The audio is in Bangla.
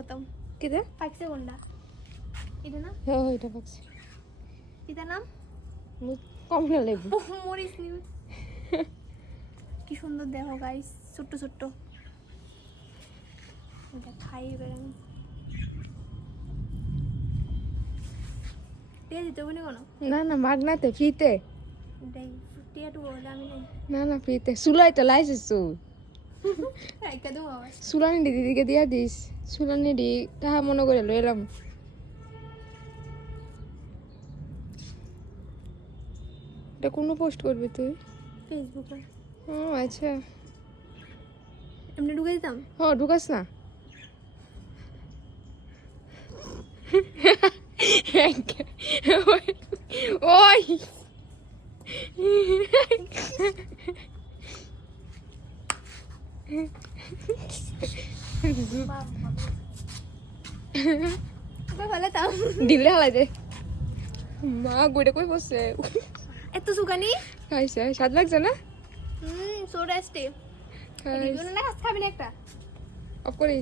হতাম কি দে 5 সেকেন্ডা এটা না হ্যাঁ এটা পাচ্ছি এটা নাম কমলা লেবু মরিস নি কি সুন্দর দেখো গাইস ছোট ছোট এটা খাই এবার আমি দিয়ে দিতে হবে না কোনো না না মাগনাতে ফ্রিতে এটাই টিয়াটু বলে আমি নেই না না ফ্রিতে সুলাইটা লাইছিস তো একদম আওয়াজ সুলানি দিদিকে দিয়া দিস সুলানি দি তাহা মনে করে লো এলাম এটা কোনো পোস্ট করবি তুই ফেসবুকে ও আচ্ছা এমনি ঢুকে দিতাম ও ঢুকাস না ওই ভালো তাম দিলে হালাই দে মা গুড়ে কই বসে এত সুগানি খাইছে স্বাদ লাগছে না সো টেস্টি খাইছে না খাবি না একটা অফ করি